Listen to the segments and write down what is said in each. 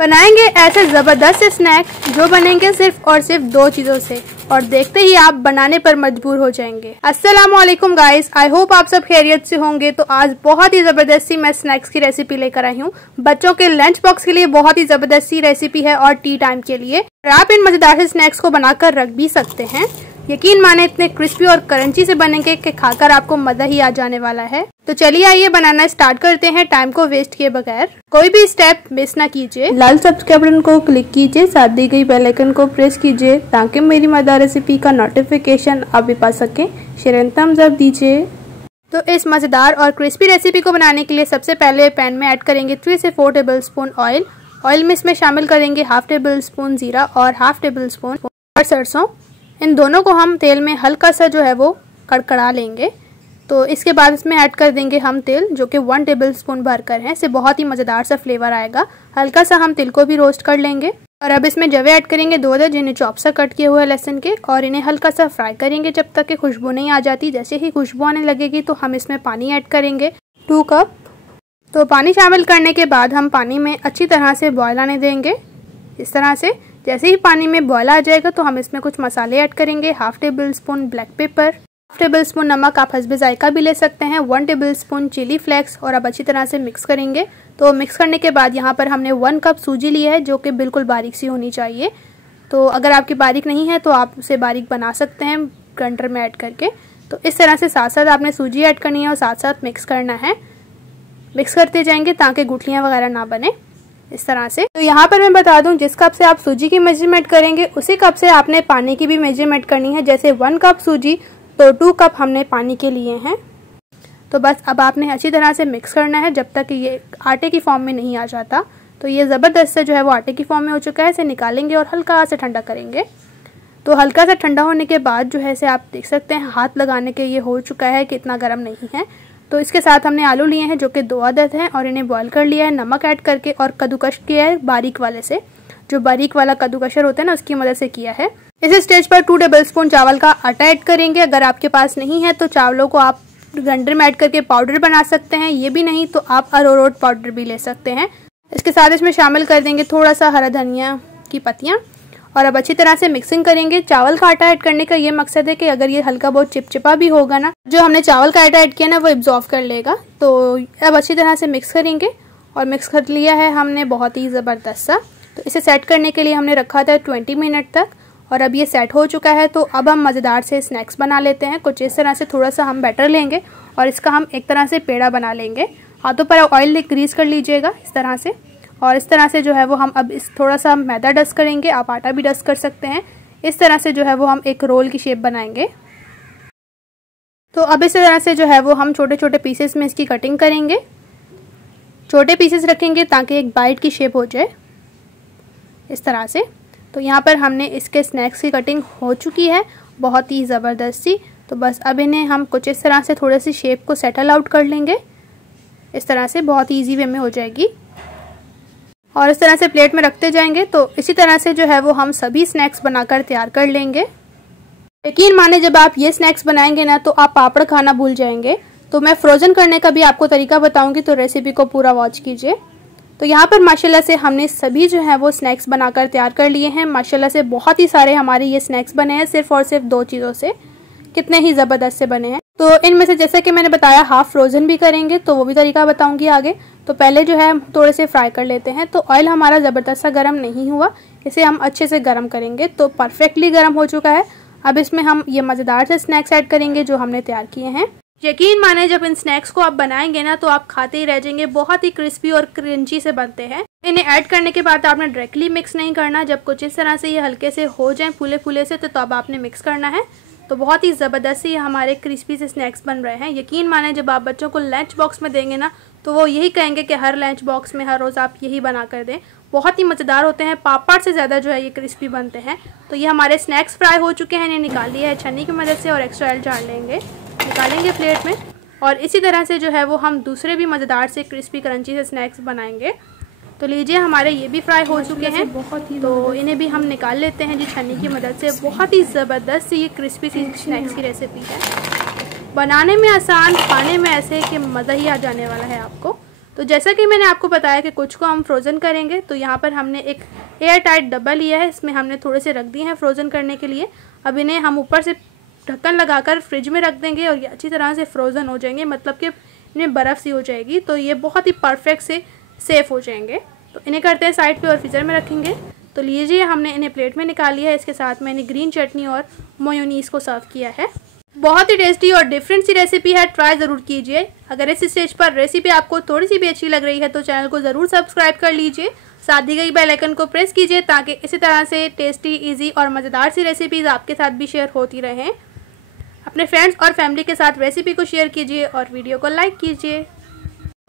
बनाएंगे ऐसे ज़बरदस्त स्नैक जो बनेंगे सिर्फ और सिर्फ 2 चीज़ों से और देखते ही आप बनाने पर मजबूर हो जाएंगे। अस्सलाम वालेकुम गाइस, आई होप आप सब खैरियत से होंगे। तो आज बहुत ही ज़बरदस्त सी मैं स्नैक्स की रेसिपी लेकर आई हूँ। बच्चों के लंच बॉक्स के लिए बहुत ही ज़बरदस्त सी रेसिपी है और टी टाइम के लिए। आप इन मज़ेदार से स्नैक्स को बनाकर रख भी सकते हैं। यकीन माने इतने क्रिस्पी और क्रंची से बनेंगे कि खाकर आपको मजा ही आ जाने वाला है। तो चलिए आइए बनाना स्टार्ट करते हैं टाइम को वेस्ट किए बगैर। कोई भी स्टेप मिस ना कीजिए। लाल सब्सक्राइब बटन को क्लिक कीजिए, साथ दी गई बेल आइकन को प्रेस कीजिए ताकि मेरी मजेदार रेसिपी का नोटिफिकेशन आप भी पा सकें। शेयर एंड थम्स अप दीजिए। तो इस मजेदार और क्रिस्पी रेसिपी को बनाने के लिए सबसे पहले पैन में ऐड करेंगे 3 से 4 टेबल स्पून ऑयल। ऑयल में इसमें शामिल करेंगे हाफ टेबल स्पून जीरा और हाफ टेबल स्पून सरसों। इन दोनों को हम तेल में हल्का सा जो है वो कड़कड़ा लेंगे। तो इसके बाद इसमें ऐड कर देंगे हम तेल, जो कि 1 टेबल स्पून भरकर है। इससे बहुत ही मज़ेदार सा फ्लेवर आएगा। हल्का सा हम तिल को भी रोस्ट कर लेंगे। और अब इसमें जवे ऐड करेंगे 2 अदद, जिन्हें चॉप सा कट किए हुए लहसुन के, और इन्हें हल्का सा फ्राई करेंगे जब तक कि खुशबू नहीं आ जाती। जैसे ही खुशबू आने लगेगी तो हम इसमें पानी ऐड करेंगे 2 कप। तो पानी शामिल करने के बाद हम पानी में अच्छी तरह से बॉयल आने देंगे। इस तरह से जैसे ही पानी में बॉयल आ जाएगा तो हम इसमें कुछ मसाले ऐड करेंगे। Half table spoon black pepper, half table spoon नमक, आप हस्बे जायका भी ले सकते हैं, 1 टेबल स्पून चिली फ्लेक्स, और अब अच्छी तरह से मिक्स करेंगे। तो मिक्स करने के बाद यहाँ पर हमने 1 कप सूजी लिया है, जो कि बिल्कुल बारीक सी होनी चाहिए। तो अगर आपकी बारीक नहीं है तो आप उसे बारीक बना सकते हैं ग्राइंडर में ऐड करके। तो इस तरह से साथ साथ आपने सूजी ऐड करनी है और साथ साथ मिक्स करना है। मिक्स करते जाएंगे ताकि गुठलियाँ वगैरह ना बने इस तरह से। तो यहाँ पर मैं बता दूं, जिस कप से आप सूजी की मेजरमेंट करेंगे उसी कप से आपने पानी की भी मेजरमेंट करनी है। जैसे 1 कप सूजी तो 2 कप हमने पानी के लिए हैं। तो बस अब आपने अच्छी तरह से मिक्स करना है जब तक ये आटे की फॉर्म में नहीं आ जाता। तो ये ज़बरदस्त से जो है वो आटे की फॉर्म में हो चुका है। इसे निकालेंगे और हल्का सा ठंडा करेंगे। तो हल्का सा ठंडा होने के बाद जो है इसे आप देख सकते हैं हाथ लगाने के ये हो चुका है कि इतना गर्म नहीं है। तो इसके साथ हमने आलू लिए हैं जो कि 2 अदद हैं और इन्हें बॉईल कर लिया है नमक ऐड करके और कद्दूकश किया है बारीक वाले से, जो बारीक वाला कद्दूकशर होता है ना उसकी मदद से किया है। इस स्टेज पर 2 टेबल स्पून चावल का आटा ऐड करेंगे। अगर आपके पास नहीं है तो चावलों को आप ग्राइंडर में ऐड करके पाउडर बना सकते हैं। ये भी नहीं तो आप अरारोट पाउडर भी ले सकते हैं। इसके साथ इसमें शामिल कर देंगे थोड़ा सा हरा धनिया की पत्तियाँ और अब अच्छी तरह से मिक्सिंग करेंगे। चावल का आटा ऐड करने का ये मकसद है कि अगर ये हल्का बहुत चिपचिपा भी होगा ना, जो हमने चावल का आटा ऐड किया ना वो एब्जॉर्ब कर लेगा। तो अब अच्छी तरह से मिक्स करेंगे और मिक्स कर लिया है हमने बहुत ही ज़बरदस्त सा। तो इसे सेट करने के लिए हमने रखा था 20 मिनट तक और अब ये सेट हो चुका है। तो अब हम मज़ेदार से स्नैक्स बना लेते हैं। कुछ इस तरह से थोड़ा सा हम बैटर लेंगे और इसका हम एक तरह से पेड़ा बना लेंगे। हाथों पर ऑयल ग्रीस कर लीजिएगा इस तरह से, और इस तरह से जो है वो हम अब इस थोड़ा सा मैदा डस्ट करेंगे। आप आटा भी डस्ट कर सकते हैं। इस तरह से जो है वो हम एक रोल की शेप बनाएंगे। तो अब इस तरह से जो है वो हम छोटे छोटे पीसेस में इसकी कटिंग करेंगे। छोटे पीसेस रखेंगे ताकि एक बाइट की शेप हो जाए इस तरह से। तो यहाँ पर हमने इसके स्नैक्स की कटिंग हो चुकी है बहुत ही ज़बरदस्त सी। तो बस अब इन्हें हम कुछ इस तरह से थोड़ी सी शेप को सेटल आउट कर लेंगे। इस तरह से बहुत ईजी वे में हो जाएगी और इस तरह से प्लेट में रखते जाएंगे। तो इसी तरह से जो है वो हम सभी स्नैक्स बनाकर तैयार कर लेंगे। यकीन माने जब आप ये स्नैक्स बनाएंगे ना तो आप पापड़ खाना भूल जाएंगे। तो मैं फ्रोज़न करने का भी आपको तरीका बताऊंगी, तो रेसिपी को पूरा वॉच कीजिए। तो यहाँ पर माशाल्लाह से हमने सभी जो है वो स्नैक्स बनाकर तैयार कर लिए हैं। माशाल्लाह से बहुत ही सारे हमारे ये स्नैक्स बने हैं सिर्फ और सिर्फ 2 चीज़ों से। कितने ही ज़बरदस्त से बने हैं। तो इनमें से जैसे कि मैंने बताया हाफ फ्रोज़न भी करेंगे, तो वो भी तरीका बताऊंगी आगे। तो पहले जो है हम थोड़े से फ्राई कर लेते हैं। तो ऑयल हमारा ज़बरदस्त सा गर्म नहीं हुआ, इसे हम अच्छे से गर्म करेंगे। तो परफेक्टली गर्म हो चुका है। अब इसमें हम ये मज़ेदार से स्नैक्स ऐड करेंगे जो हमने तैयार किए हैं। यकीन माने जब इन स्नैक्स को आप बनाएंगे ना तो आप खाते ही रह जाएंगे। बहुत ही क्रिस्पी और क्रंची से बनते हैं। इन्हें ऐड करने के बाद आपने डायरेक्टली मिक्स नहीं करना। जब कुछ इस तरह से ये हल्के से हो जाएं फूले फूले से, तो अब आपने मिक्स करना है। तो बहुत ही ज़बरदस्त ही हमारे क्रिस्पी से स्नैक्स बन रहे हैं। यकीन माने जब आप बच्चों को लंच बॉक्स में देंगे ना तो वो यही कहेंगे कि हर लंच बॉक्स में हर रोज़ आप यही बना कर दें। बहुत ही मज़ेदार होते हैं। पापड़ से ज़्यादा जो है ये क्रिस्पी बनते हैं। तो ये हमारे स्नैक्स फ्राई हो चुके हैं। इन्हें निकाल लिया है छन्नी की मदद से और एक्स्ट्रा ऑयल झाड़ लेंगे, निकालेंगे प्लेट में। और इसी तरह से जो है वो हम दूसरे भी मज़ेदार से क्रिस्पी क्रंची से स्नैक्स बनाएंगे। तो लीजिए हमारे ये भी फ्राई हो चुके हैं। तो इन्हें भी हम निकाल लेते हैं जी छन्नी की मदद से। बहुत ही ज़बरदस्त ये क्रिस्पी सी स्नैक्स की रेसिपी है। बनाने में आसान, खाने में ऐसे कि मज़ा ही आ जाने वाला है आपको। तो जैसा कि मैंने आपको बताया कि कुछ को हम फ्रोज़न करेंगे, तो यहाँ पर हमने एक एयर टाइट डब्बा लिया है, इसमें हमने थोड़े से रख दिए हैं फ्रोज़न करने के लिए। अब इन्हें हम ऊपर से ढक्कन लगाकर फ्रिज में रख देंगे और ये अच्छी तरह से फ्रोज़न हो जाएंगे, मतलब कि इन्हें बर्फ़ सी हो जाएगी, तो ये बहुत ही परफेक्ट से सेफ़ हो जाएंगे। तो इन्हें करते हैं साइड पे और फ्रीज़र में रखेंगे। तो लीजिए, हमने इन्हें प्लेट में निकाल लिया है। इसके साथ मैंने ग्रीन चटनी और मेयोनीज़ को सर्व किया है। बहुत ही टेस्टी और डिफरेंट सी रेसिपी है, ट्राई ज़रूर कीजिए। अगर इस स्टेज पर रेसिपी आपको थोड़ी सी भी अच्छी लग रही है तो चैनल को ज़रूर सब्सक्राइब कर लीजिए, साथ दी गई बेल आइकन को प्रेस कीजिए ताकि इसी तरह से टेस्टी, इजी और मज़ेदार सी रेसिपीज़ आपके साथ भी शेयर होती रहें। अपने फ्रेंड्स और फैमिली के साथ रेसिपी को शेयर कीजिए और वीडियो को लाइक कीजिए।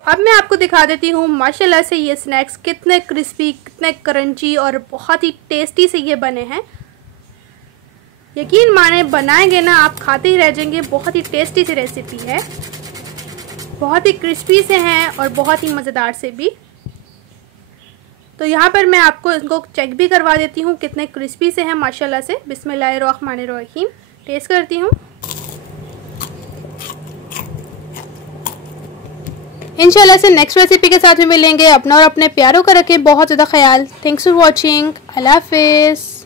अब मैं आपको दिखा देती हूँ माशाल्लाह से ये स्नैक्स कितने क्रिस्पी, कितने क्रंची और बहुत ही टेस्टी से ये बने हैं। यकीन माने, बनाएंगे ना आप खाते ही रह जाएंगे। बहुत ही टेस्टी सी रेसिपी है, बहुत ही क्रिस्पी से हैं और बहुत ही मज़ेदार से भी। तो यहाँ पर मैं आपको इनको चेक भी करवा देती हूँ कितने क्रिस्पी से हैं माशाल्लाह से। बिस्मिल्लाहिर्रहमानिर्रहीम, टेस्ट करती हूँ। इंशाल्लाह से नेक्स्ट रेसिपी के साथ में मिलेंगे। अपना और अपने प्यारों का रखें बहुत ज़्यादा ख्याल। Thanks for watching. अल्लाह हाफिज़।